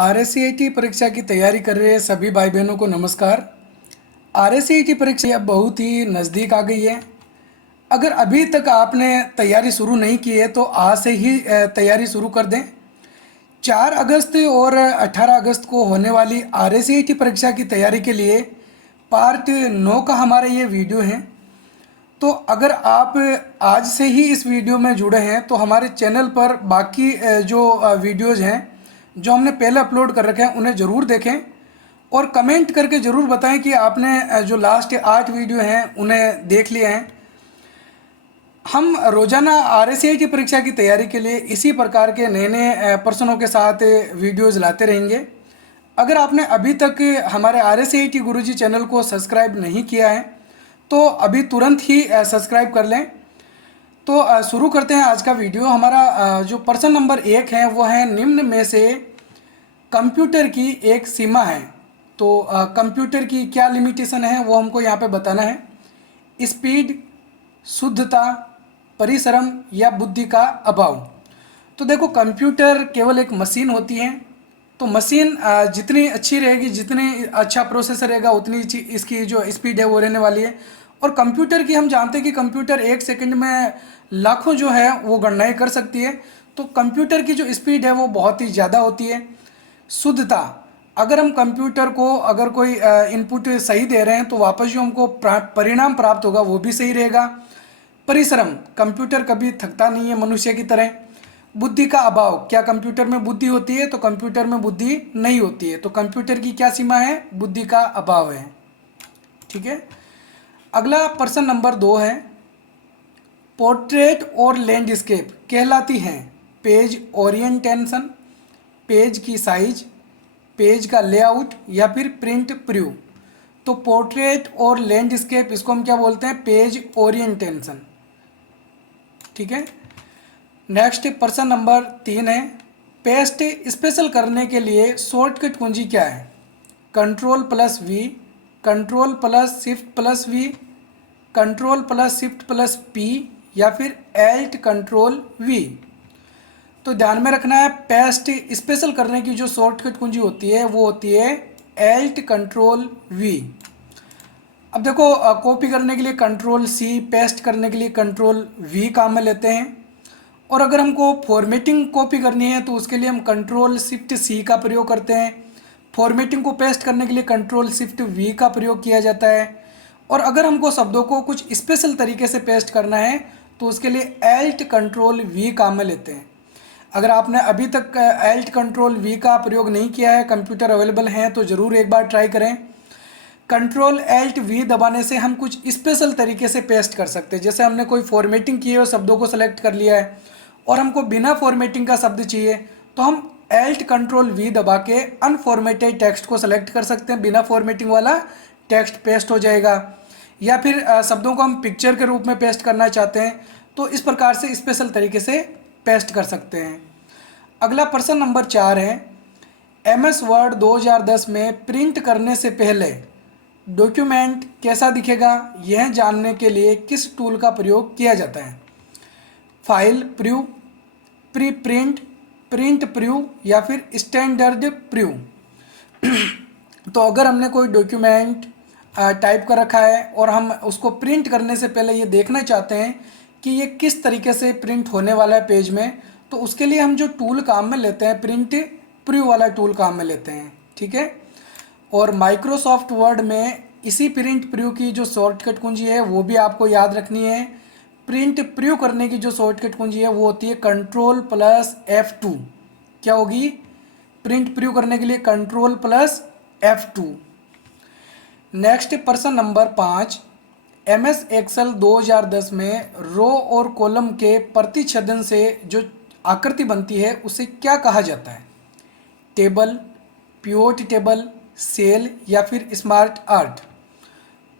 RSCIT परीक्षा की तैयारी कर रहे सभी भाई बहनों को नमस्कार। आरएससीआईटी परीक्षा अब बहुत ही नज़दीक आ गई है। अगर अभी तक आपने तैयारी शुरू नहीं की है तो आज से ही तैयारी शुरू कर दें। 4 अगस्त और 18 अगस्त को होने वाली आरएससीआईटी परीक्षा की तैयारी के लिए पार्ट 9 का हमारा ये वीडियो है। तो अगर आप आज से ही इस वीडियो में जुड़े हैं तो हमारे चैनल पर बाकी जो वीडियोज़ हैं जो हमने पहले अपलोड कर रखे हैं उन्हें ज़रूर देखें और कमेंट करके ज़रूर बताएं कि आपने जो लास्ट 8 वीडियो हैं उन्हें देख लिया है। हम रोज़ाना आरएससीआईटी परीक्षा की तैयारी के लिए इसी प्रकार के नए नए प्रश्नों के साथ वीडियोज़ लाते रहेंगे। अगर आपने अभी तक हमारे आरएससीआईटी गुरुजी चैनल को सब्सक्राइब नहीं किया है तो अभी तुरंत ही सब्सक्राइब कर लें। तो शुरू करते हैं आज का वीडियो। हमारा जो प्रश्न नंबर 1 है वो है निम्न में से कंप्यूटर की एक सीमा है। तो कंप्यूटर की क्या लिमिटेशन है वो हमको यहाँ पे बताना है। स्पीड, शुद्धता, परिश्रम या बुद्धि का अभाव। तो देखो, कंप्यूटर केवल एक मशीन होती है। तो मशीन जितनी अच्छी रहेगी, जितनी अच्छा प्रोसेसर रहेगा, उतनी इसकी जो स्पीड है वो रहने वाली है। और कंप्यूटर की हम जानते हैं कि कंप्यूटर 1 सेकंड में लाखों जो है वो गणनाएं कर सकती है। तो कंप्यूटर की जो स्पीड है वो बहुत ही ज़्यादा होती है। शुद्धता, अगर हम कंप्यूटर को अगर कोई इनपुट सही दे रहे हैं तो वापस जो हमको परिणाम प्राप्त होगा वो भी सही रहेगा। परिश्रम, कंप्यूटर कभी थकता नहीं है मनुष्य की तरह। बुद्धि का अभाव, क्या कंप्यूटर में बुद्धि होती है? तो कंप्यूटर में बुद्धि नहीं होती है। तो कंप्यूटर की क्या सीमा है? बुद्धि का अभाव है। ठीक है। अगला प्रश्न नंबर 2 है, पोर्ट्रेट और लैंडस्केप कहलाती हैं पेज ओरिएंटेशन, पेज की साइज, पेज का लेआउट या फिर प्रिंट प्रीव्यू। तो पोर्ट्रेट और लैंडस्केप इसको हम क्या बोलते हैं? Page orientation. ठीक है। नेक्स्ट प्रश्न नंबर 3 है, पेस्ट स्पेशल करने के लिए शॉर्टकट कुंजी क्या है? Control plus V, control plus shift plus V, control plus shift plus P या फिर एल्ट कंट्रोल वी। तो ध्यान में रखना है, पेस्ट स्पेशल करने की जो शॉर्टकट कुंजी होती है वो होती है एल्ट कंट्रोल वी। अब देखो, कॉपी करने के लिए कंट्रोल सी, पेस्ट करने के लिए कंट्रोल वी काम में लेते हैं। और अगर हमको फॉर्मेटिंग कॉपी करनी है तो उसके लिए हम कंट्रोल शिफ्ट सी का प्रयोग करते हैं। फॉर्मेटिंग को पेस्ट करने के लिए कंट्रोल शिफ्ट वी का प्रयोग किया जाता है। और अगर हमको शब्दों को कुछ स्पेशल तरीके से पेस्ट करना है तो उसके लिए एल्ट कंट्रोल वी काम में लेते हैं। अगर आपने अभी तक एल्ट कंट्रोल वी का प्रयोग नहीं किया है, कंप्यूटर अवेलेबल हैं तो ज़रूर एक बार ट्राई करें। कंट्रोल एल्ट वी दबाने से हम कुछ स्पेशल तरीके से पेस्ट कर सकते हैं। जैसे हमने कोई फॉर्मेटिंग की है और शब्दों को सेलेक्ट कर लिया है और हमको बिना फॉर्मेटिंग का शब्द चाहिए तो हम एल्ट कंट्रोल वी दबा के अनफॉर्मेटेड टेक्स्ट को सेलेक्ट कर सकते हैं। बिना फॉर्मेटिंग वाला टेक्स्ट पेस्ट हो जाएगा। या फिर शब्दों को हम पिक्चर के रूप में पेस्ट करना चाहते हैं तो इस प्रकार से स्पेशल तरीके से पेस्ट कर सकते हैं। अगला प्रश्न नंबर 4 है, MS वर्ड 2010 में प्रिंट करने से पहले डॉक्यूमेंट कैसा दिखेगा यह जानने के लिए किस टूल का प्रयोग किया जाता है? File preview, pre print, print preview या फिर स्टैंडर्ड प्रीव्यू। तो अगर हमने कोई डॉक्यूमेंट टाइप कर रखा है और हम उसको प्रिंट करने से पहले ये देखना चाहते हैं कि ये किस तरीके से प्रिंट होने वाला है पेज में, तो उसके लिए हम जो टूल काम में लेते हैं प्रिंट प्रीव्यू वाला टूल काम में लेते हैं। ठीक है। और माइक्रोसॉफ्ट वर्ड में इसी प्रिंट प्रीव्यू की जो शॉर्टकट कुंजी है वो भी आपको याद रखनी है। प्रिंट प्रीव्यू करने की जो शॉर्टकट कुंजी है वो होती है कंट्रोल प्लस F2। क्या होगी? प्रिंट प्रीव्यू करने के लिए कंट्रोल प्लस F2। नेक्स्ट प्रश्न नंबर 5, MS एक्सेल 2010 में रो और कॉलम के प्रतिच्छेदन से जो आकृति बनती है उसे क्या कहा जाता है? टेबल, पिवोट टेबल, सेल या फिर स्मार्ट आर्ट।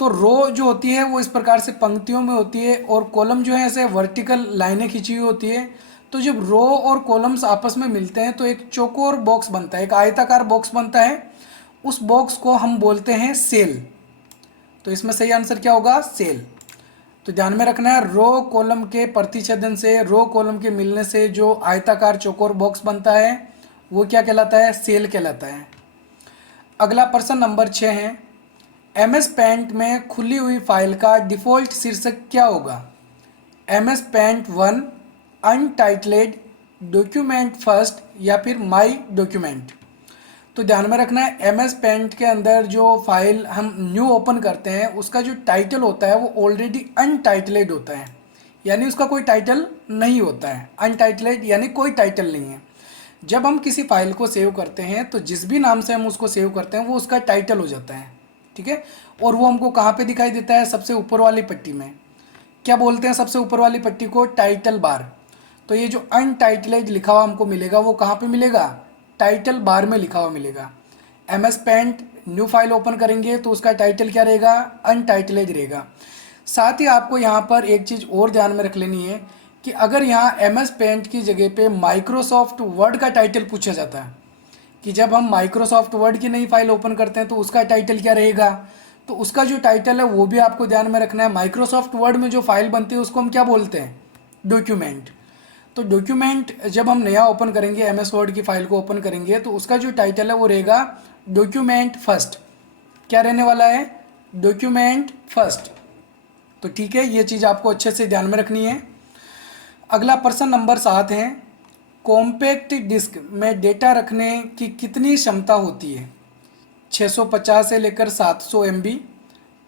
तो रो जो होती है वो इस प्रकार से पंक्तियों में होती है और कॉलम जो है ऐसे वर्टिकल लाइनें खींची हुई होती है। तो जब रो और कॉलम्स आपस में मिलते हैं तो एक चौकोर बॉक्स बनता है, एक आयताकार बॉक्स बनता है। उस बॉक्स को हम बोलते हैं सेल। तो इसमें सही आंसर क्या होगा? सेल। तो ध्यान में रखना है, रो कॉलम के प्रतिच्छेदन से, रो कॉलम के मिलने से जो आयताकार चौकोर बॉक्स बनता है वो क्या कहलाता है, सेल कहलाता है। अगला प्रश्न नंबर 6 है, एमएस पेंट में खुली हुई फाइल का डिफ़ॉल्ट शीर्षक क्या होगा? MS paint 1, untitled, document first या फिर माई डॉक्यूमेंट। तो ध्यान में रखना है, एमएस पेंट के अंदर जो फाइल हम न्यू ओपन करते हैं उसका जो टाइटल होता है वो ऑलरेडी अनटाइटल्ड होता है, यानी उसका कोई टाइटल नहीं होता है। अनटाइटल्ड यानी कोई टाइटल नहीं है। जब हम किसी फाइल को सेव करते हैं तो जिस भी नाम से हम उसको सेव करते हैं वो उसका टाइटल हो जाता है, ठीक है। और वो हमको कहाँ पे दिखाई देता है? सबसे ऊपर वाली पट्टी में। क्या बोलते हैं सबसे ऊपर वाली पट्टी को? Title bar. तो ये जो अनटाइटल्ड लिखा हुआ हमको मिलेगा वो कहाँ पे मिलेगा? टाइटल बार में लिखा हुआ मिलेगा। MS paint new file open करेंगे तो उसका टाइटल क्या रहेगा? अनटाइटल्ड रहेगा। साथ ही आपको यहाँ पर एक चीज़ और ध्यान में रख लेनी है कि अगर यहाँ एमएस पेंट की जगह पे माइक्रोसॉफ्ट वर्ड का टाइटल पूछा जाता है कि जब हम माइक्रोसॉफ्ट वर्ड की नई फाइल ओपन करते हैं तो उसका टाइटल क्या रहेगा, तो उसका जो टाइटल है वो भी आपको ध्यान में रखना है। माइक्रोसॉफ्ट वर्ड में जो फाइल बनती है उसको हम क्या बोलते हैं? डॉक्यूमेंट। तो डॉक्यूमेंट जब हम नया ओपन करेंगे, एमएस वर्ड की फाइल को ओपन करेंगे तो उसका जो टाइटल है वो रहेगा डॉक्यूमेंट फर्स्ट। क्या रहने वाला है? Document first. तो ठीक है, ये चीज़ आपको अच्छे से ध्यान में रखनी है। अगला प्रश्न नंबर 7 है, कॉम्पैक्ट डिस्क में डेटा रखने की कितनी क्षमता होती है? 650 से लेकर 700 MB,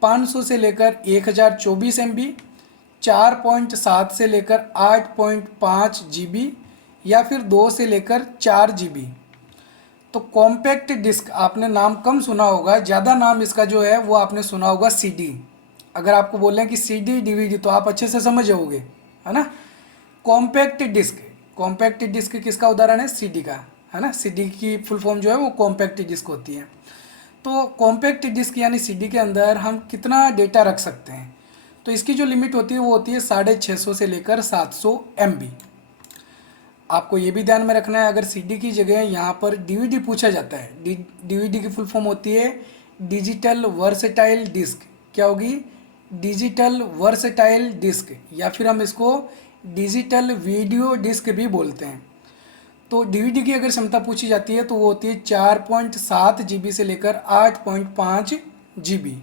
500 से लेकर 1024 MB, 4.7 से लेकर 8.5 GB या फिर 2 से लेकर 4 GB। तो कॉम्पैक्ट डिस्क आपने नाम कम सुना होगा, ज़्यादा नाम इसका जो है वो आपने सुना होगा CD। अगर आपको बोलें कि CD DVD तो आप अच्छे से समझ जाओगे, है ना। कॉम्पैक्ट डिस्क, कॉम्पैक्ट डिस्क किसका उदाहरण है? CD का, है ना। CD की फुल फॉर्म जो है वो कॉम्पैक्ट डिस्क होती है। तो कॉम्पैक्ट डिस्क यानी CD के अंदर हम कितना डेटा रख सकते हैं? तो इसकी जो लिमिट होती है वो होती है 650 से लेकर 700 MB। आपको ये भी ध्यान में रखना है, अगर CD की जगह यहाँ पर DVD पूछा जाता है, DVD की फुल फॉर्म होती है डिजिटल वर्सेटाइल डिस्क। क्या होगी? डिजिटल वर्सेटाइल डिस्क, या फिर हम इसको डिजिटल वीडियो डिस्क भी बोलते हैं। तो DVD की अगर क्षमता पूछी जाती है तो वो होती है 4.7 GB से लेकर 8.5 GB।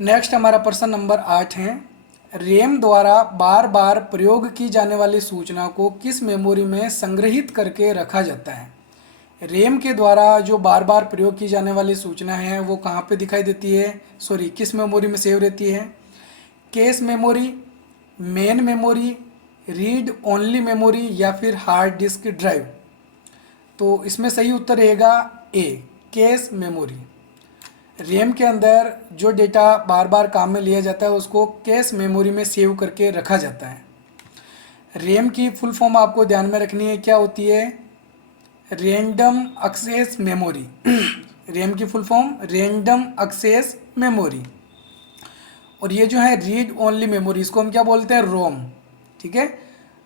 नेक्स्ट हमारा प्रश्न नंबर 8 है, रैम द्वारा बार बार प्रयोग की जाने वाली सूचना को किस मेमोरी में संग्रहित करके रखा जाता है? रैम के द्वारा जो बार बार प्रयोग की जाने वाली सूचना है वो कहाँ पे दिखाई देती है, किस मेमोरी में सेव रहती है? Cache memory, main memory, read only memory या फिर हार्ड डिस्क ड्राइव। तो इसमें सही उत्तर रहेगा ए, कैश मेमोरी। रैम के अंदर जो डेटा बार बार काम में लिया जाता है उसको कैश मेमोरी में सेव करके रखा जाता है। रैम की फुल फॉर्म आपको ध्यान में रखनी है, क्या होती है? Random access memory. रैम की full form random access memory. और ये जो है रीड ओनली मेमोरी, इसको हम क्या बोलते हैं? रोम, ठीक है।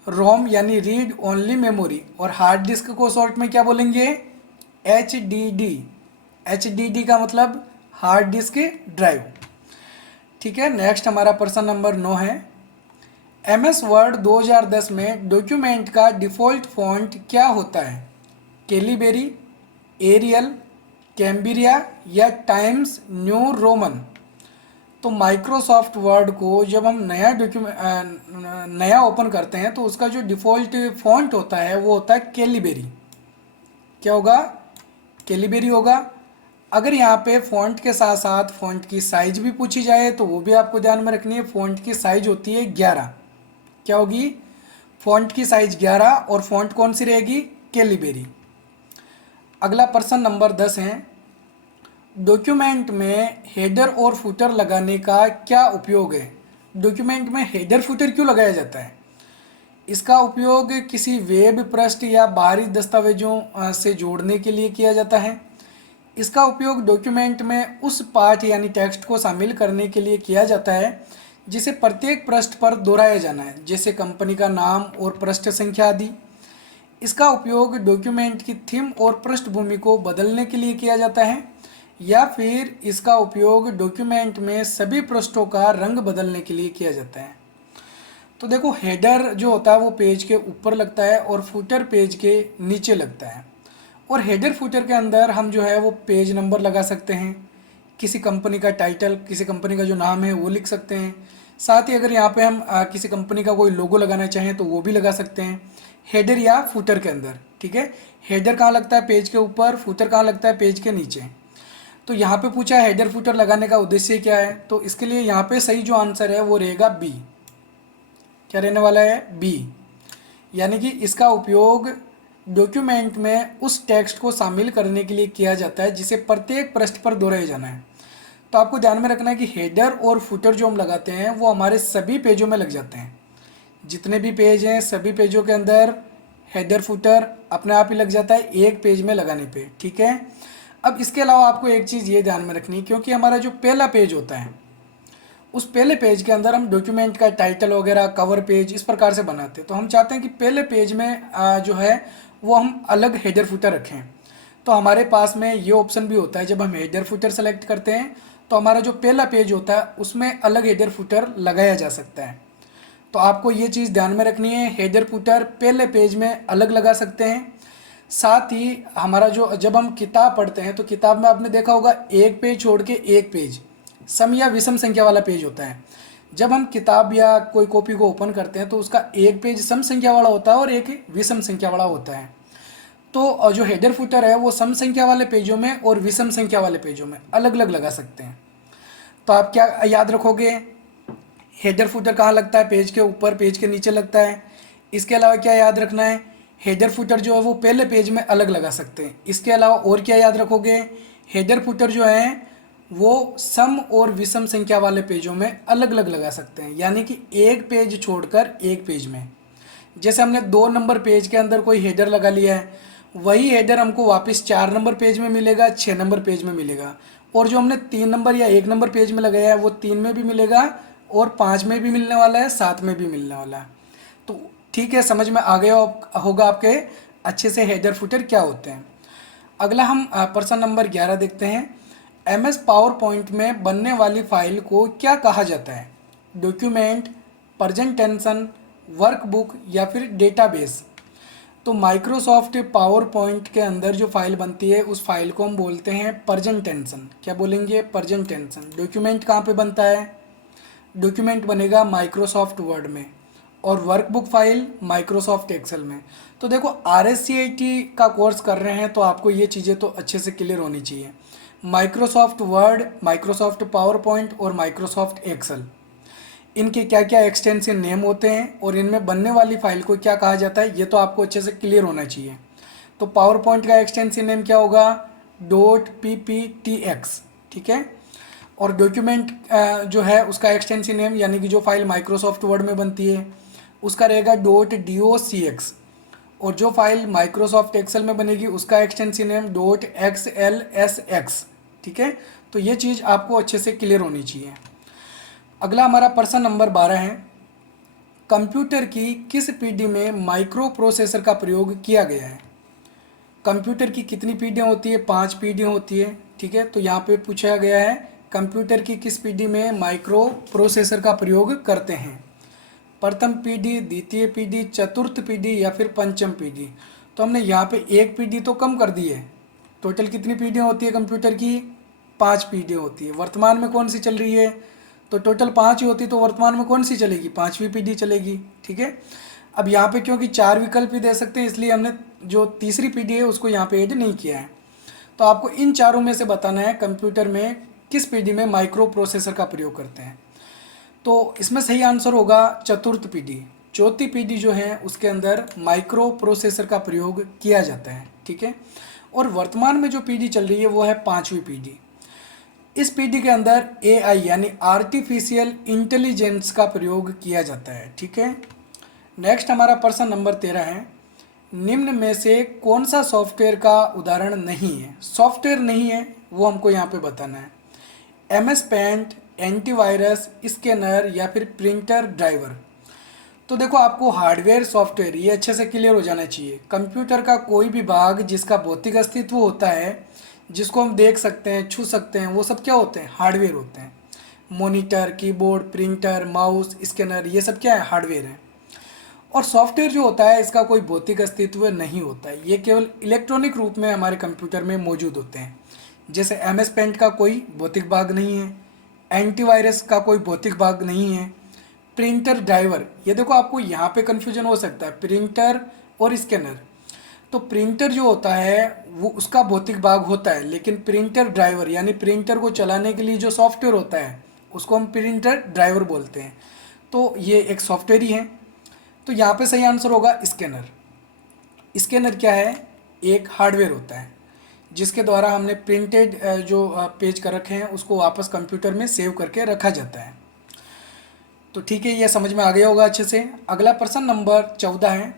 रोम यानी रीड ओनली मेमोरी। और हार्ड डिस्क को शॉर्ट में क्या बोलेंगे? HDD। HDD का मतलब हार्ड डिस्क ड्राइव, ठीक है। नेक्स्ट हमारा प्रश्न नंबर 9 है, MS वर्ड 2010 में डॉक्यूमेंट का डिफ़ॉल्ट फॉन्ट क्या होता है? कैलीबेरी, एरियल, कैम्बिरिया या टाइम्स न्यू रोमन। तो माइक्रोसॉफ्ट वर्ड को जब हम नया ओपन करते हैं तो उसका जो डिफ़ॉल्ट फॉन्ट होता है वो होता है कैलीबेरी। क्या होगा? कैलीबेरी होगा। अगर यहाँ पे फ़ॉन्ट के साथ साथ फ़ॉन्ट की साइज़ भी पूछी जाए तो वो भी आपको ध्यान में रखनी है। फ़ॉन्ट की साइज़ होती है 11। क्या होगी? फ़ॉन्ट की साइज़ 11 और फ़ॉन्ट कौन सी रहेगी? कैलीबेरी। अगला प्रश्न नंबर 10 है, डॉक्यूमेंट में हेडर और फुटर लगाने का क्या उपयोग है? डॉक्यूमेंट में हेडर फुटर क्यों लगाया जाता है? इसका उपयोग किसी वेब पृष्ठ या बाहरी दस्तावेजों से जोड़ने के लिए किया जाता है। इसका उपयोग डॉक्यूमेंट में उस पाठ यानी टेक्स्ट को शामिल करने के लिए किया जाता है जिसे प्रत्येक पृष्ठ पर दोहराया जाना है, जैसे कंपनी का नाम और पृष्ठ संख्या आदि। इसका उपयोग डॉक्यूमेंट की थीम और पृष्ठभूमि को बदलने के लिए किया जाता है, या फिर इसका उपयोग डॉक्यूमेंट में सभी पृष्ठों का रंग बदलने के लिए किया जाता है। तो देखो, हेडर जो होता है वो पेज के ऊपर लगता है और फुटर पेज के नीचे लगता है। और हेडर फुटर के अंदर हम जो है वो पेज नंबर लगा सकते हैं, किसी कंपनी का टाइटल, किसी कंपनी का जो नाम है वो लिख सकते हैं। साथ ही अगर यहाँ पे हम किसी कंपनी का कोई लोगो लगाना चाहें तो वो भी लगा सकते हैं हेडर या फुटर के अंदर, ठीक है। हेडर कहाँ लगता है? पेज के ऊपर। फुटर कहाँ लगता है? पेज के नीचे। तो यहाँ पे पूछा है हेडर फुटर लगाने का उद्देश्य क्या है, तो इसके लिए यहाँ पे सही जो आंसर है वो रहेगा बी। क्या रहने वाला है? बी। यानी कि इसका उपयोग डॉक्यूमेंट में उस टेक्स्ट को शामिल करने के लिए किया जाता है जिसे प्रत्येक पृष्ठ पर दोहराया जाना है। तो आपको ध्यान में रखना है कि हेडर और फुटर जो हम लगाते हैं वो हमारे सभी पेजों में लग जाते हैं। जितने भी पेज हैं सभी पेजों के अंदर हेडर फुटर अपने आप ही लग जाता है एक पेज में लगाने पे, ठीक है। अब इसके अलावा आपको एक चीज़ ये ध्यान में रखनी है, क्योंकि हमारा जो पहला पेज होता है उस पहले पेज के अंदर हम डॉक्यूमेंट का टाइटल वगैरह, कवर पेज इस प्रकार से बनाते हैं। तो हम चाहते हैं कि पहले पेज में जो है वो हम अलग हेडर फुटर रखें। तो हमारे पास में ये ऑप्शन भी होता है, जब हम हेडर फुटर सेलेक्ट करते हैं तो हमारा जो पहला पेज होता है उसमें अलग हेडर फुटर लगाया जा सकता है। तो आपको ये चीज़ ध्यान में रखनी है, हेडर फुटर पहले पेज में अलग लगा सकते हैं। साथ ही हमारा जो जब हम किताब पढ़ते हैं तो किताब में आपने देखा होगा एक पेज छोड़ के एक पेज सम या विषम संख्या वाला पेज होता है। जब हम किताब या कोई कॉपी को ओपन करते हैं तो उसका एक पेज सम संख्या वाला होता है और एक विषम संख्या वाला होता है। तो जो हेडर फुटर है वो सम संख्या वाले पेजों में और विषम संख्या वाले पेजों में अलग अलग लगा सकते हैं। तो आप क्या याद रखोगे? हेडर फुटर कहाँ लगता है? पेज के ऊपर, पेज के नीचे लगता है। इसके अलावा क्या याद रखना है? हेडर फुटर जो है वो पहले पेज में अलग लगा सकते हैं। इसके अलावा और क्या याद रखोगे? हेडर फुटर जो है वो सम और विषम संख्या वाले पेजों में अलग अलग लगा सकते हैं, यानी कि एक पेज छोड़कर एक पेज में। जैसे हमने 2 नंबर पेज के अंदर कोई हेडर लगा लिया है, वही हेडर हमको वापस 4 नंबर पेज में मिलेगा, 6 नंबर पेज में मिलेगा। और जो हमने 3 नंबर या 1 नंबर पेज में लगाया है वो 3 में भी मिलेगा और 5 में भी मिलने वाला है, 7 में भी मिलने वाला है। तो ठीक है, समझ में आ गया होगा आपके अच्छे से हेडर फुटर क्या होते हैं। अगला हम प्रश्न नंबर 11 देखते हैं। MS पावर पॉइंट में बनने वाली फाइल को क्या कहा जाता है? डॉक्यूमेंट, प्रेजेंटेशन, वर्कबुक या फिर डेटाबेस? तो माइक्रोसॉफ्ट पावर पॉइंट के अंदर जो फाइल बनती है उस फाइल को हम बोलते हैं प्रेजेंटेशन। क्या बोलेंगे? प्रेजेंटेशन। डॉक्यूमेंट कहाँ पे बनता है? डॉक्यूमेंट बनेगा माइक्रोसॉफ्ट वर्ड में, और वर्कबुक फाइल माइक्रोसॉफ्ट एक्सेल में। तो देखो RSCIT का कोर्स कर रहे हैं तो आपको ये चीज़ें तो अच्छे से क्लियर होनी चाहिए। Microsoft word, Microsoft power point और माइक्रोसॉफ्ट एक्सेल, इनके क्या क्या एक्सटेंसिव नेम होते हैं और इनमें बनने वाली फाइल को क्या कहा जाता है, ये तो आपको अच्छे से क्लियर होना चाहिए। तो पावर पॉइंट का एक्सटेंसिव नेम क्या होगा? .pptx, ठीक है। और डॉक्यूमेंट जो है उसका एक्सटेंसिव नेम, यानी कि जो फाइल माइक्रोसॉफ्ट वर्ड में बनती है उसका रहेगा .docx। और जो फाइल माइक्रोसॉफ्ट एक्सेल में बनेगी उसका एक्सटेंसिव नेम .xlsx, ठीक है। तो ये चीज़ आपको अच्छे से क्लियर होनी चाहिए। अगला हमारा प्रश्न नंबर 12 है। कंप्यूटर की किस पीढ़ी में माइक्रो प्रोसेसर का प्रयोग किया गया है? कंप्यूटर की कितनी पीढ़ियाँ होती है? 5 पीढ़ियाँ होती है, ठीक है। तो यहाँ पे पूछा गया है कंप्यूटर की किस पीढ़ी में माइक्रो प्रोसेसर का प्रयोग करते हैं? प्रथम पीढ़ी, द्वितीय पीढ़ी, चतुर्थ पीढ़ी या फिर पंचम पीढ़ी? तो हमने यहाँ पे एक पीढ़ी तो कम कर दी है। टोटल कितनी पीढ़ियाँ होती है कंप्यूटर की? 5 पीढ़ियाँ होती है। वर्तमान में कौन सी चल रही है? तो टोटल 5 ही होती, तो वर्तमान में कौन सी चलेगी? 5वीं पीढ़ी चलेगी, ठीक है। अब यहाँ पे क्योंकि 4 विकल्प ही दे सकते हैं इसलिए हमने जो तीसरी पीढ़ी है उसको यहाँ पे ऐड नहीं किया है। तो आपको इन चारों में से बताना है कंप्यूटर में किस पीढ़ी में माइक्रो प्रोसेसर का प्रयोग करते हैं। तो इसमें सही आंसर होगा चतुर्थ पीढ़ी। चौथी पीढ़ी जो है उसके अंदर माइक्रो प्रोसेसर का प्रयोग किया जाता है, ठीक है। और वर्तमान में जो पीढ़ी चल रही है वो है 5वीं पीढ़ी। इस पीढ़ी के अंदर AI यानी आर्टिफिशियल इंटेलिजेंस का प्रयोग किया जाता है, ठीक है। नेक्स्ट हमारा प्रश्न नंबर 13 है। निम्न में से कौन सा सॉफ्टवेयर का उदाहरण नहीं है? सॉफ्टवेयर नहीं है वो हमको यहाँ पे बताना है। MS पेंट, एंटीवायरस, स्कैनर या फिर प्रिंटर ड्राइवर? तो देखो आपको हार्डवेयर सॉफ्टवेयर ये अच्छे से क्लियर हो जाना चाहिए। कंप्यूटर का कोई भी भाग जिसका भौतिक अस्तित्व होता है, जिसको हम देख सकते हैं, छू सकते हैं, वो सब क्या होते हैं? हार्डवेयर होते हैं। Monitor, keyboard, printer, mouse, scanner, ये सब क्या है? हार्डवेयर है। और सॉफ्टवेयर जो होता है इसका कोई भौतिक अस्तित्व नहीं होता है, ये केवल इलेक्ट्रॉनिक रूप में हमारे कंप्यूटर में मौजूद होते हैं। जैसे MS पेंट का कोई भौतिक भाग नहीं है, एंटीवायरस का कोई भौतिक भाग नहीं है, प्रिंटर ड्राइवर, ये देखो आपको यहाँ पे कन्फ्यूजन हो सकता है प्रिंटर और स्कैनर। तो प्रिंटर जो होता है वो उसका भौतिक भाग होता है, लेकिन प्रिंटर ड्राइवर यानी प्रिंटर को चलाने के लिए जो सॉफ्टवेयर होता है उसको हम प्रिंटर ड्राइवर बोलते हैं। तो ये एक सॉफ्टवेयर ही है। तो यहाँ पे सही आंसर होगा स्कैनर। स्कैनर क्या है? एक हार्डवेयर होता है जिसके द्वारा हमने प्रिंटेड जो पेज कर रखे हैं उसको वापस कंप्यूटर में सेव करके रखा जाता है। तो ठीक है, ये समझ में आ गया होगा अच्छे से। अगला प्रश्न नंबर 14 है,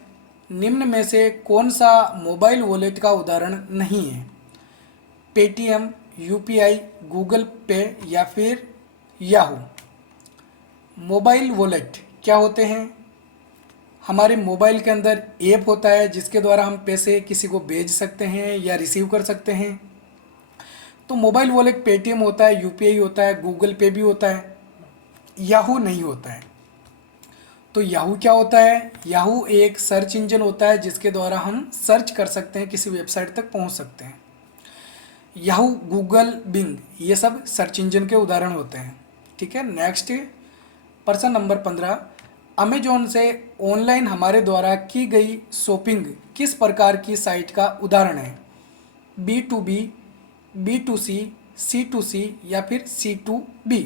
निम्न में से कौन सा मोबाइल वॉलेट का उदाहरण नहीं है? पेटीएम, UPI, गूगल पे या फिर याहू। मोबाइल वॉलेट क्या होते हैं? हमारे मोबाइल के अंदर ऐप होता है जिसके द्वारा हम पैसे किसी को भेज सकते हैं या रिसीव कर सकते हैं। तो मोबाइल वॉलेट पेटीएम होता है, UPI होता है, गूगल पे भी होता है, याहू नहीं होता है। तो याहू क्या होता है? याहू एक सर्च इंजन होता है जिसके द्वारा हम सर्च कर सकते हैं, किसी वेबसाइट तक पहुंच सकते हैं। याहू, गूगल, बिंग ये सब सर्च इंजन के उदाहरण होते हैं। ठीक है, नेक्स्ट प्रश्न नंबर 15, अमेजोन से ऑनलाइन हमारे द्वारा की गई शॉपिंग किस प्रकार की साइट का उदाहरण है? B2B, B2C, C2C या फिर C2B।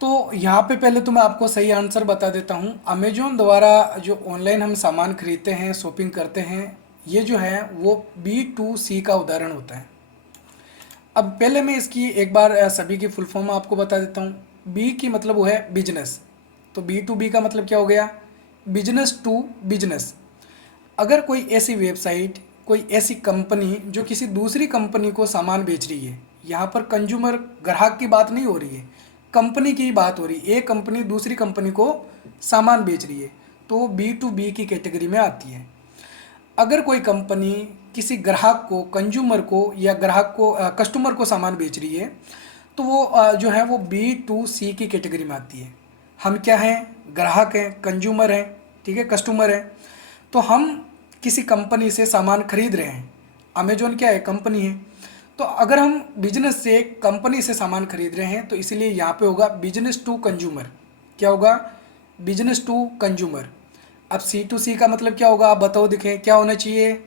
तो यहाँ पे पहले तो मैं आपको सही आंसर बता देता हूँ। अमेजोन द्वारा जो ऑनलाइन हम सामान खरीदते हैं, शॉपिंग करते हैं, ये जो है वो B2C का उदाहरण होता है। अब पहले मैं इसकी एक बार सभी की फुल फॉर्म आपको बता देता हूँ। B की मतलब वो है बिजनेस, तो B2B का मतलब क्या हो गया? Business to business. अगर कोई ऐसी वेबसाइट, कोई ऐसी कंपनी जो किसी दूसरी कंपनी को सामान बेच रही है, यहाँ पर कंज्यूमर ग्राहक की बात नहीं हो रही है, कंपनी की बात हो रही है, एक कंपनी दूसरी कंपनी को सामान बेच रही है, तो B2B की कैटेगरी में आती है। अगर कोई कंपनी किसी ग्राहक को, कंज्यूमर को या ग्राहक को, कस्टमर को सामान बेच रही है, तो वो जो है वो B2C की कैटेगरी में आती है। हम क्या हैं? ग्राहक हैं, कंज्यूमर हैं, ठीक है, कस्टमर हैं। तो हम किसी कंपनी से सामान खरीद रहे हैं। अमेजोन क्या है? कंपनी है। तो अगर हम बिजनेस से, कंपनी से सामान खरीद रहे हैं तो इसलिए यहाँ पे होगा बिजनेस टू कंज्यूमर। क्या होगा? Business to consumer. अब C2C का मतलब क्या होगा? आप बताओ, दिखें क्या होना चाहिए?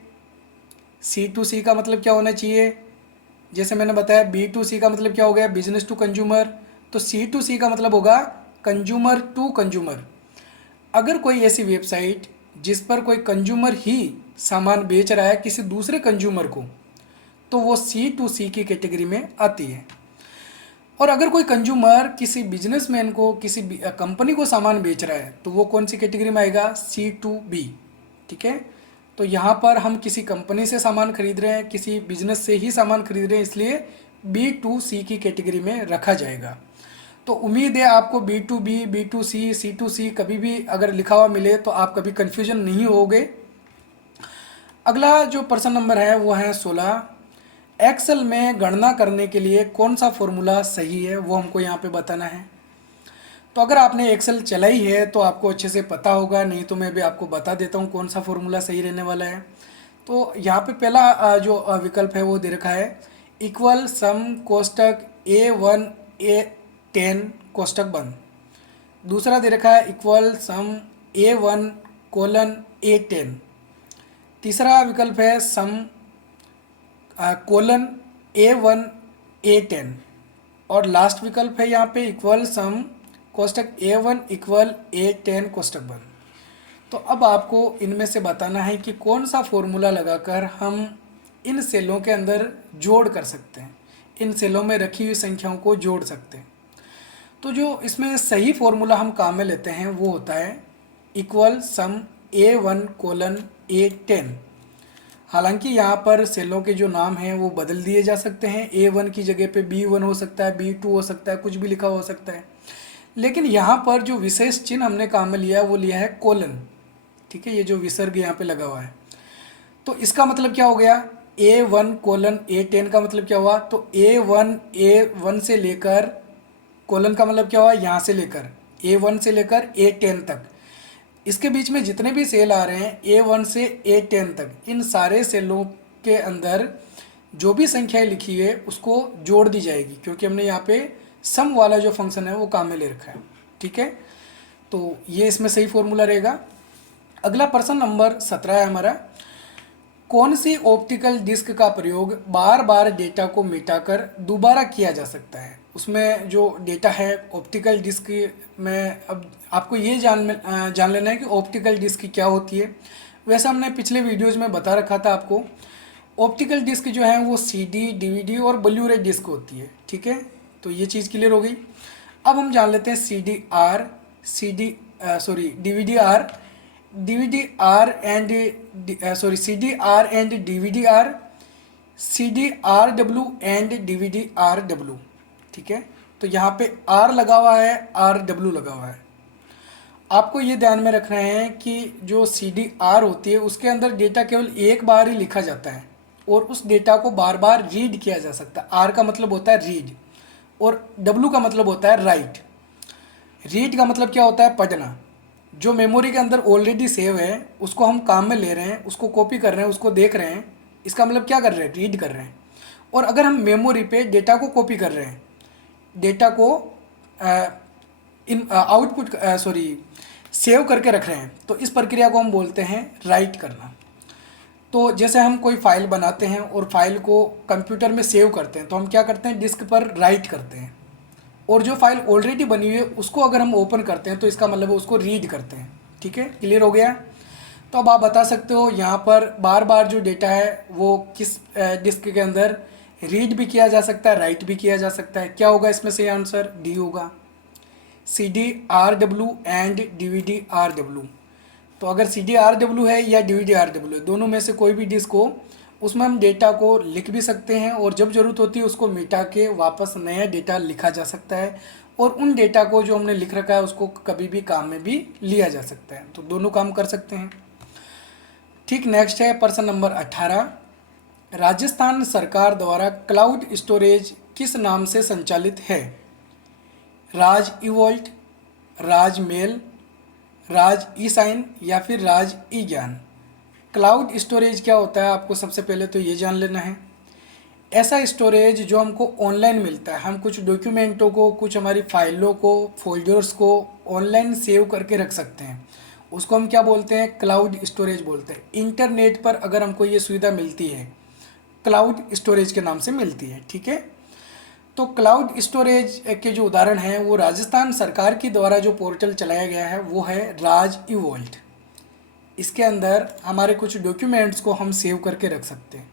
C2C का मतलब क्या होना चाहिए? जैसे मैंने बताया B2C का मतलब क्या हो गया? Business to consumer. तो C2C का मतलब होगा कंज्यूमर टू कंज्यूमर। अगर कोई ऐसी वेबसाइट जिस पर कोई कंज्यूमर ही सामान बेच रहा है किसी दूसरे कंज्यूमर को, तो वो C2C की कैटेगरी में आती है। और अगर कोई कंज्यूमर किसी बिजनेसमैन को, किसी कंपनी को सामान बेच रहा है, तो वो कौन सी कैटेगरी में आएगा? C2B। ठीक है, तो यहाँ पर हम किसी कंपनी से सामान खरीद रहे हैं, किसी बिजनेस से ही सामान खरीद रहे हैं, इसलिए B2C की कैटेगरी में रखा जाएगा। तो उम्मीद है आपको B2B, B2C, C2C कभी भी अगर लिखा हुआ मिले तो आप कभी कन्फ्यूजन नहीं होगे। अगला जो प्रश्न नंबर है वो है 16, एक्सेल में गणना करने के लिए कौन सा फॉर्मूला सही है, वो हमको यहाँ पे बताना है। तो अगर आपने एक्सेल चलाई है तो आपको अच्छे से पता होगा, नहीं तो मैं भी आपको बता देता हूँ कौन सा फॉर्मूला सही रहने वाला है। तो यहाँ पे पहला जो विकल्प है वो दे रखा है, इक्वल सम कोष्टक A1 A10 कोष्टक बंद। दूसरा दे रखा है इक्वल सम A1 कोलन A10। तीसरा विकल्प है सम कोलन A1 A10। और लास्ट विकल्प है यहाँ पे इक्वल सम कोष्टक A1 इक्वल A10 कोष्टक बंद। तो अब आपको इनमें से बताना है कि कौन सा फॉर्मूला लगाकर हम इन सेलों के अंदर जोड़ कर सकते हैं, इन सेलों में रखी हुई संख्याओं को जोड़ सकते हैं। तो जो इसमें सही फॉर्मूला हम काम में लेते हैं वो होता है इक्वल सम A1 कोलन A10। हालांकि यहाँ पर सेलों के जो नाम हैं वो बदल दिए जा सकते हैं, A1 की जगह पे B1 हो सकता है, B2 हो सकता है, कुछ भी लिखा हो सकता है। लेकिन यहाँ पर जो विशेष चिन्ह हमने काम में लिया वो लिया है कोलन। ठीक है, ये जो विसर्ग यहाँ पे लगा हुआ है, तो इसका मतलब क्या हो गया? A1 कोलन A10 का मतलब क्या हुआ? तो A1 से लेकर, कोलन का मतलब क्या हुआ? यहाँ से लेकर A1 से लेकर A10 तक, इसके बीच में जितने भी सेल आ रहे हैं A1 से A10 तक, इन सारे सेलों के अंदर जो भी संख्याएं लिखी है उसको जोड़ दी जाएगी, क्योंकि हमने यहाँ पे सम वाला जो फंक्शन है वो काम में ले रखा है। ठीक है, तो ये इसमें सही फॉर्मूला रहेगा। अगला प्रश्न नंबर 17 है हमारा, कौन सी ऑप्टिकल डिस्क का प्रयोग बार बार डेटा को मिटाकर दोबारा किया जा सकता है। उसमें जो डेटा है ऑप्टिकल डिस्क में, अब आपको ये जान लेना है कि ऑप्टिकल डिस्क क्या होती है। वैसे हमने पिछले वीडियोज़ में बता रखा था आपको, ऑप्टिकल डिस्क जो है वो CD, DVD और ब्लू-रे डिस्क होती है। ठीक है, तो ये चीज़ क्लियर हो गई। अब हम जान लेते हैं DVD-R and DVD-R, CD-RW and DVD-RW। ठीक है, तो यहाँ पे R लगा हुआ है, RW लगा हुआ है। आपको ये ध्यान में रखना है कि जो CD-R होती है उसके अंदर डेटा केवल एक बार ही लिखा जाता है और उस डेटा को बार बार रीड किया जा सकता है। R का मतलब होता है रीड और W का मतलब होता है राइट। रीड का मतलब क्या होता है, पढ़ना। जो मेमोरी के अंदर ऑलरेडी सेव है उसको हम काम में ले रहे हैं, उसको कॉपी कर रहे हैं, उसको देख रहे हैं, इसका मतलब क्या कर रहे हैं, रीड कर रहे हैं। और अगर हम मेमोरी पे डेटा को कॉपी कर रहे हैं, डेटा को सेव करके रख रहे हैं, तो इस प्रक्रिया को हम बोलते हैं राइट करना। तो जैसे हम कोई फाइल बनाते हैं और फाइल को कंप्यूटर में सेव करते हैं, तो हम क्या करते हैं, डिस्क पर राइट करते हैं। और जो फाइल ऑलरेडी बनी हुई है उसको अगर हम ओपन करते हैं तो इसका मतलब है उसको रीड करते हैं। ठीक है, क्लियर हो गया। तो अब आप बता सकते हो यहाँ पर बार बार जो डेटा है वो किस डिस्क के अंदर रीड भी किया जा सकता है, राइट भी किया जा सकता है। क्या होगा इसमें से आंसर, डी होगा, CD-RW एंड DVD-RW। तो अगर CD-RW है या DVD-RW है, दोनों में से कोई भी डिस्क हो, उसमें हम डेटा को लिख भी सकते हैं और जब ज़रूरत होती है उसको मिटा के वापस नया डेटा लिखा जा सकता है, और उन डेटा को जो हमने लिख रखा है उसको कभी भी काम में भी लिया जा सकता है। तो दोनों काम कर सकते हैं। ठीक, नेक्स्ट है प्रश्न नंबर 18, राजस्थान सरकार द्वारा क्लाउड स्टोरेज किस नाम से संचालित है। राज ई-वॉल्ट, राज मेल, राज ई साइन या फिर राज ई ज्ञान। क्लाउड स्टोरेज क्या होता है आपको सबसे पहले तो ये जान लेना है। ऐसा स्टोरेज जो हमको ऑनलाइन मिलता है, हम कुछ डॉक्यूमेंटों को, कुछ हमारी फाइलों को, फोल्डर्स को ऑनलाइन सेव करके रख सकते हैं, उसको हम क्या बोलते हैं, क्लाउड स्टोरेज बोलते हैं। इंटरनेट पर अगर हमको ये सुविधा मिलती है, क्लाउड स्टोरेज के नाम से मिलती है। ठीक है, तो क्लाउड स्टोरेज के जो उदाहरण हैं वो राजस्थान सरकार की द्वारा जो पोर्टल चलाया गया है वो है राज ई-वॉल्ट। इसके अंदर हमारे कुछ डॉक्यूमेंट्स को हम सेव करके रख सकते हैं।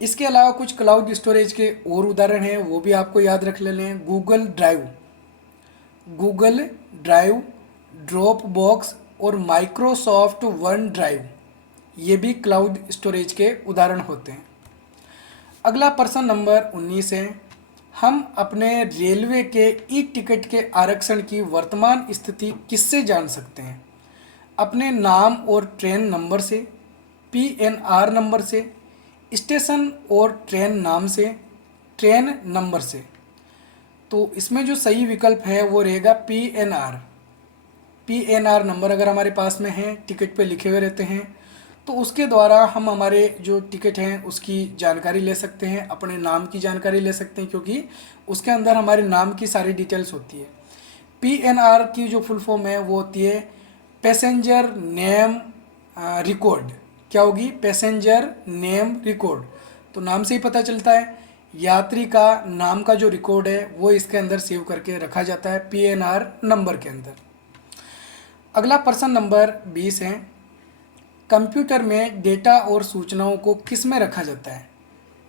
इसके अलावा कुछ क्लाउड स्टोरेज के और उदाहरण हैं, वो भी आपको याद रख लेने हैं। गूगल ड्राइव, ड्रॉप बॉक्स और माइक्रोसॉफ्ट वन ड्राइव, ये भी क्लाउड स्टोरेज के उदाहरण होते हैं। अगला प्रश्न नंबर 19 है, हम अपने रेलवे के ई टिकट के आरक्षण की वर्तमान स्थिति किससे जान सकते हैं। अपने नाम और ट्रेन नंबर से, PNR नंबर से, स्टेशन और ट्रेन नाम से, ट्रेन नंबर से। तो इसमें जो सही विकल्प है वो रहेगा PNR नंबर अगर हमारे पास में है, टिकट पे लिखे हुए रहते हैं, तो उसके द्वारा हम हमारे जो टिकट हैं उसकी जानकारी ले सकते हैं, अपने नाम की जानकारी ले सकते हैं, क्योंकि उसके अंदर हमारे नाम की सारी डिटेल्स होती है। PNR की जो फुल फॉर्म है वो होती है पैसेंजर नेम रिकॉर्ड। क्या होगी, पैसेंजर नेम रिकॉर्ड। तो नाम से ही पता चलता है यात्री का नाम का जो रिकॉर्ड है वो इसके अंदर सेव करके रखा जाता है PNR नंबर के अंदर। अगला प्रश्न नंबर 20 है, कंप्यूटर में डेटा और सूचनाओं को किस में रखा जाता है।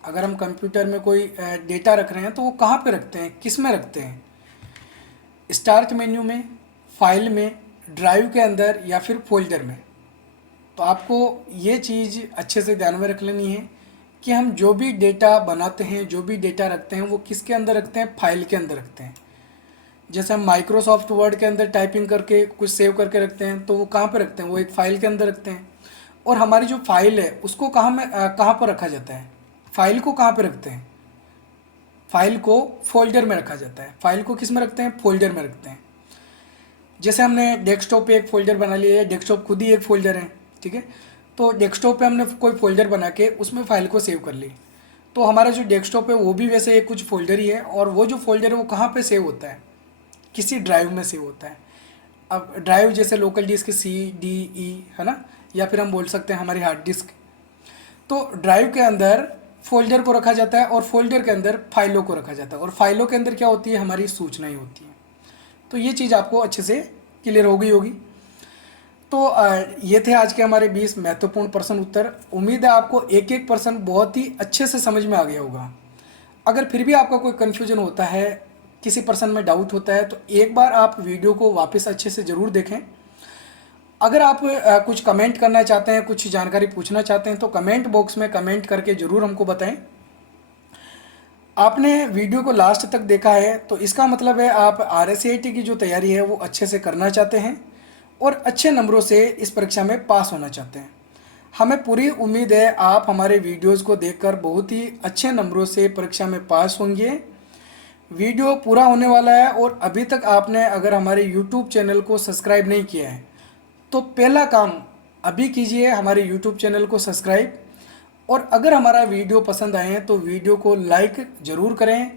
अगर हम कंप्यूटर में कोई डेटा रख रहे हैं तो वो कहाँ पे रखते हैं, किस में रखते हैं। स्टार्ट मेन्यू में, फाइल में, ड्राइव के अंदर या फिर फोल्डर में। तो आपको ये चीज़ अच्छे से ध्यान में रख लेनी है कि हम जो भी डेटा बनाते हैं, जो भी डेटा रखते हैं, वो किसके अंदर रखते हैं, फाइल के अंदर रखते हैं। जैसे हम माइक्रोसॉफ्ट वर्ड के अंदर टाइपिंग करके कुछ सेव करके रखते हैं, तो वो कहाँ पे रखते हैं, वो एक फ़ाइल के अंदर रखते हैं। और हमारी जो फाइल है उसको कहाँ पर रखा जाता है, फाइल को कहाँ पे रखते हैं, फाइल को फोल्डर में रखा जाता है। फाइल को किस में रखते हैं, फोल्डर में रखते हैं। जैसे हमने डेस्कटॉप पे एक फ़ोल्डर बना लिया है, डेस्कटॉप खुद ही एक फ़ोल्डर है, ठीक है। तो डेस्कटॉप पे हमने कोई फ़ोल्डर बना के उसमें फ़ाइल को सेव कर ली, तो हमारा जो डेस्कटॉप है वो भी वैसे एक कुछ फ़ोल्डर ही है, और वो जो फ़ोल्डर है वो कहाँ पे सेव होता है, किसी ड्राइव में सेव होता है। अब ड्राइव जैसे local disk C D E है ना, या फिर हम बोल सकते हैं हमारी हार्ड डिस्क। तो ड्राइव के अंदर फोल्डर को रखा जाता है और फोल्डर के अंदर फाइलों को रखा जाता है, और फाइलों के अंदर क्या होती है, हमारी सूचनाएं होती हैं। तो ये चीज़ आपको अच्छे से क्लियर हो गई होगी। तो ये थे आज के हमारे 20 महत्वपूर्ण प्रश्न उत्तर। उम्मीद है आपको एक एक प्रश्न बहुत ही अच्छे से समझ में आ गया होगा। अगर फिर भी आपका कोई कन्फ्यूजन होता है, किसी प्रश्न में डाउट होता है, तो एक बार आप वीडियो को वापस अच्छे से ज़रूर देखें। अगर आप कुछ कमेंट करना चाहते हैं, कुछ जानकारी पूछना चाहते हैं, तो कमेंट बॉक्स में कमेंट करके ज़रूर हमको बताएं। आपने वीडियो को लास्ट तक देखा है तो इसका मतलब है आप RSCIT की जो तैयारी है वो अच्छे से करना चाहते हैं और अच्छे नंबरों से इस परीक्षा में पास होना चाहते हैं। हमें पूरी उम्मीद है आप हमारे वीडियोज़ को देखकर बहुत ही अच्छे नंबरों से परीक्षा में पास होंगे। वीडियो पूरा होने वाला है, और अभी तक आपने अगर हमारे YouTube चैनल को सब्सक्राइब नहीं किया है तो पहला काम अभी कीजिए, हमारे YouTube चैनल को सब्सक्राइब। और अगर हमारा वीडियो पसंद आए तो वीडियो को लाइक ज़रूर करें,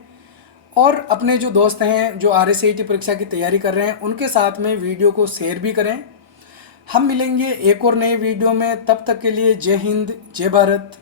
और अपने जो दोस्त हैं जो RSCIT परीक्षा की तैयारी कर रहे हैं उनके साथ में वीडियो को शेयर भी करें। हम मिलेंगे एक और नए वीडियो में, तब तक के लिए जय हिंद, जय भारत।